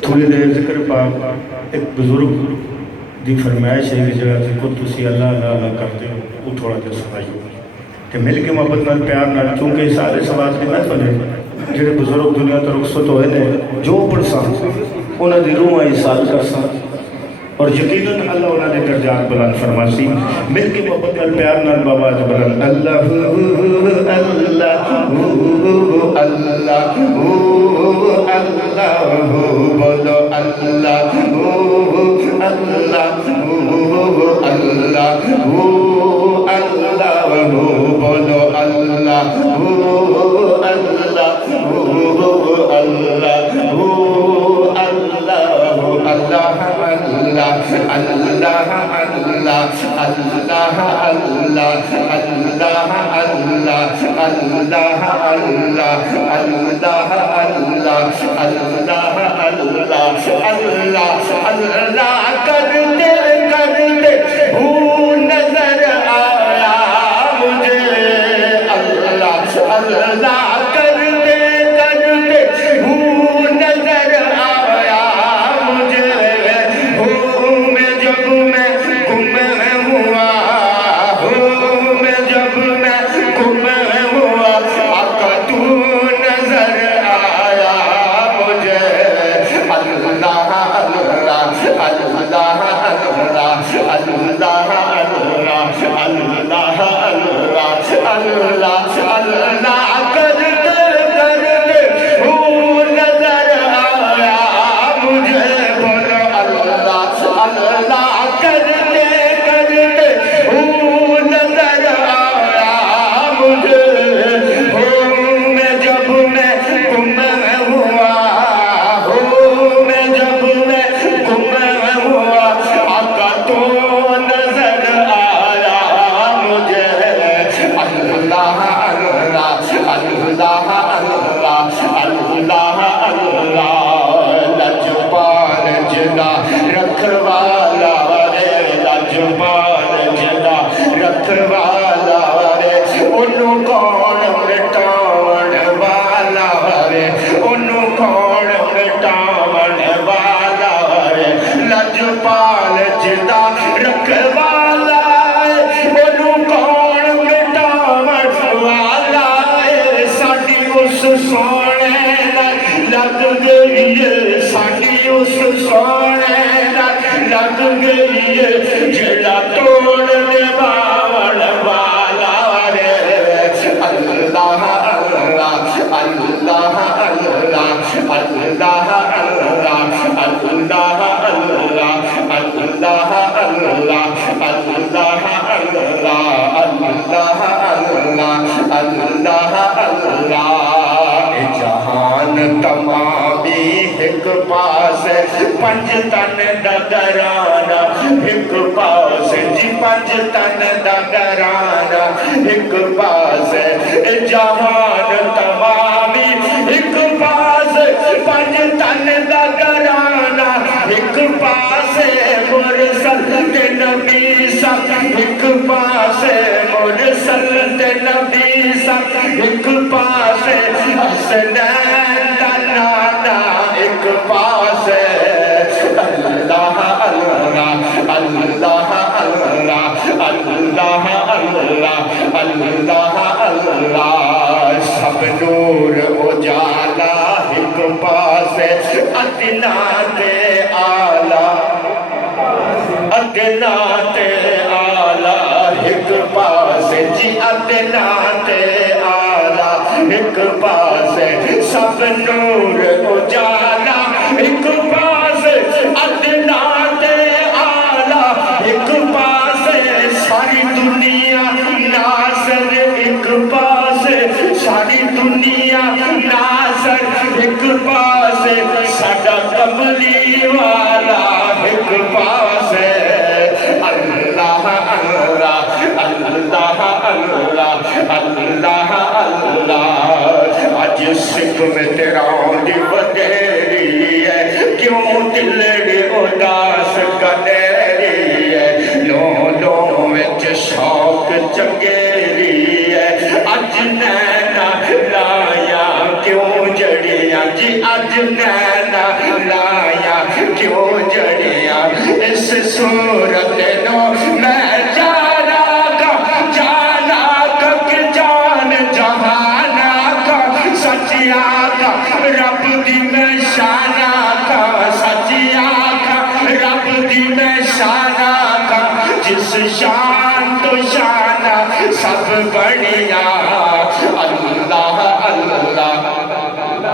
تھوڑی دیر ذکر پاک ایک بزرگ دی فرمائش ہے کہ جگہ سے خود تسی اللہ اللہ اللہ کرتے ہو وہ تھوڑا جا سنائیو کہ مل کے محبت نال پیار نال چونکہ سارے سوال کی محفل ہے جڑے بزرگ دنیا تو رخصت ہوئے نے جو پڑھ سان انہاں دی روح ایصال کر سان اور یقیناً اللہ انہاں نے درجات بلند فرماسی مل کے محبت نال پیار نال بابا جبران اللہ اللہ اللہ اللہ بولو اللہ اللہ اللہ اللہ بولو اللہ پنج تن دا گرانا ایک پاس جی پنج تن دا گرانا ایک پاس جہان تمامی ایک پاس پنج تن دا گرانا ایک پاس مرسل تے نبی سب ایک پاس مرسل تے نبی سب ایک پاس حسنین دا نانا ایک پاس اللہ اللہ اللہ اللہ اللہ اللہ اللہ اللہ سب نور اجالا ایک پاس ادنا تے آلہ ادنا تے آلہ ایک پاس جی ادنا تے آلہ ایک پاس سب نور اجالا ایک پاس ادنا تے آلہ ایک پاس ساری دنیا ناصر ایک پاس ساری دنیا ناصر ایک پاس ساڈا کملی والا ایک پاس اللہ اللہ اللہ اللہ اللہ اللہ اج سکھ میں تیرا دی وڈیری ہے کیوں دلڑی اداس کڈیری ہے لو لو وچ شوق چنگیری ہے اج نینا لایا کیوں جڑیاں جی اج لینا لایا کیوں جڑیاں اس صورت نو میں جانا کا کہ جان جہانا کا سچیا کا رب دی میں شانا کا سچیا کا رب دی میں شانا کا جس شان تو شانہ سب بڑھیا اللہ اللہ اللہ اللہ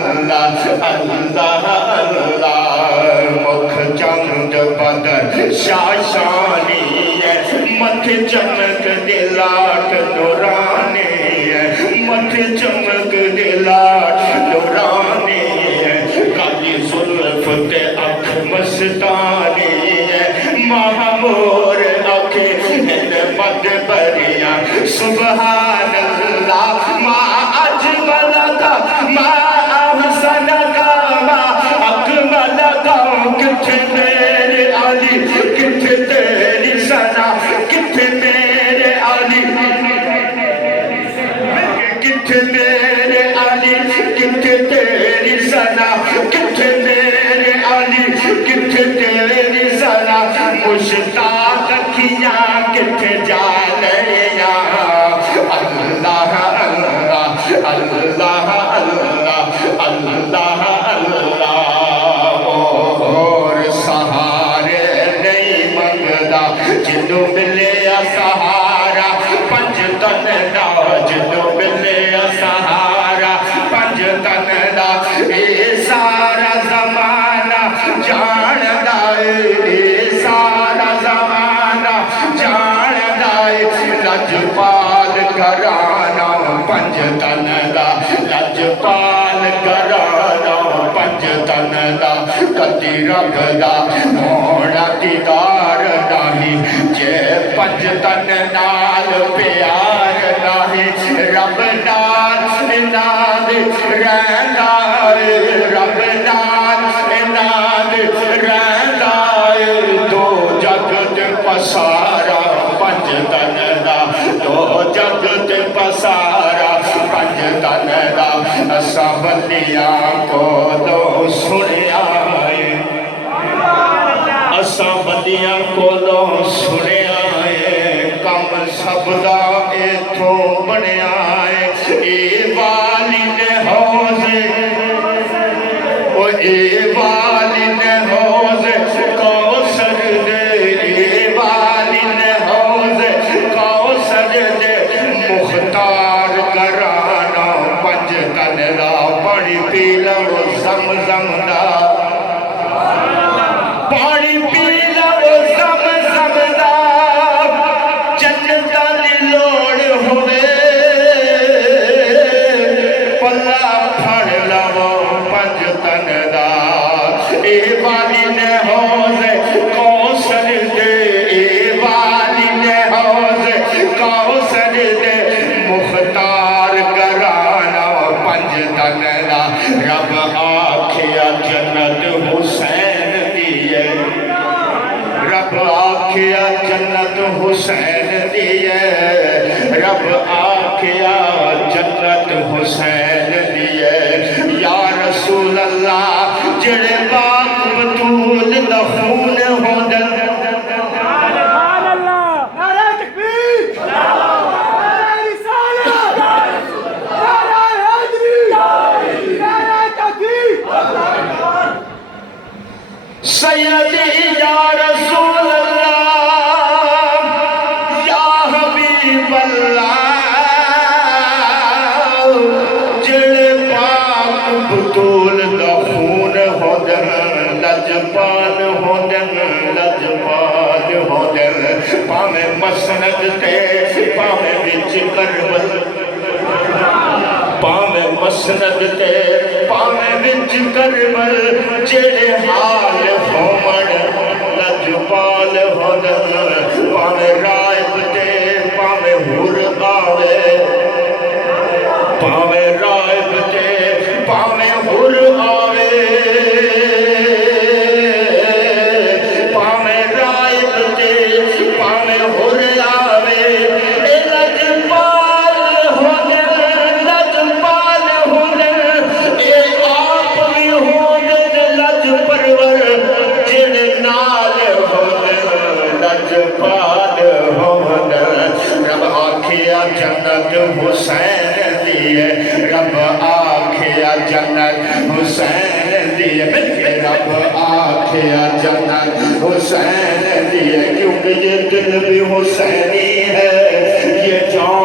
اللہ اللہ اللہ مکھ چمک بدر شاشانی ہے مکھ چمک دلاٹ نورانی ہے مکھ چمک دلاٹ نورانی ہے کالی زلف تے اکھ مستانی ہے محمور اکھیں مد بریاں سبحان اللہ ما اجمل کا ما احسن کا ما اکمل کا کتھے میرے علی کتھے تیری ثنا کتھے میرے علی کتھے میرے علی کتھے تیری ثنا کتھے میرے علی کتھے تیری ثنا مشتاق کھیاں کتھے جا لیا اللہ اللہ اللہ اللہ اللہ اور سہارے نہیں منگدا جدو ملے سہارا پنج تن دا جدو ملے سہارا پنج تن دا اے سارا زمانہ جان دا اے سارا زمانہ جان دا لجپال گرانا پنج تن دا لجپال گرانا پنج تن دا کدی رب دا موڑا دیدار نہیں جے پنج تن نال پیار نہیں رب نال اناد رہندا رب نال اناد رہندا دو جگ تے پسارا پنج تن دا دو جگ تے پسارا پنج تن دا اساں بندیاں کو دو سنیا اساں بندیاں کو دو سنیا کم سب دا ایتھو بنیا اے والد حوض او اے والد حوض کوثر دے اے والد حوض کوثر دے مختار کرانا پنج تن دا پانی پی لو زمزم دا پانی پی لو زمزم دا جنت دی لوڑ ہوئے پلا پھڑ لو پنج تن دا اے والد حوض کوثر دے اے والد حوض کوثر دے مختار کرانا پنج تن دا رب آکھیا جنت حسین دیئے رب آکھیا جنت حسین دیئے رب آکھیا جنت حسین دیئے یا رسول اللہ جڑے پاک بطول دا خون ہوندن سیدی یا رسول اللہ یا حبیب اللہ جڑے پاک بطول دا خون ہوندن لجپال ہوندن لجپال ہوندن پاویں مسند تے پاویں وچ کربل پاویں مسند تے پاویں وچ کربل جڑے حال ہومن لجپال ہوندن پاویں رائب تے پاویں حور آکھیا جنت حسین دی ہے رب آکھیا جنت حسین دی ہے رب آکھیا جنت حسین دی ہے کیونکہ یہ دل بھی حسینی ہے یہ جان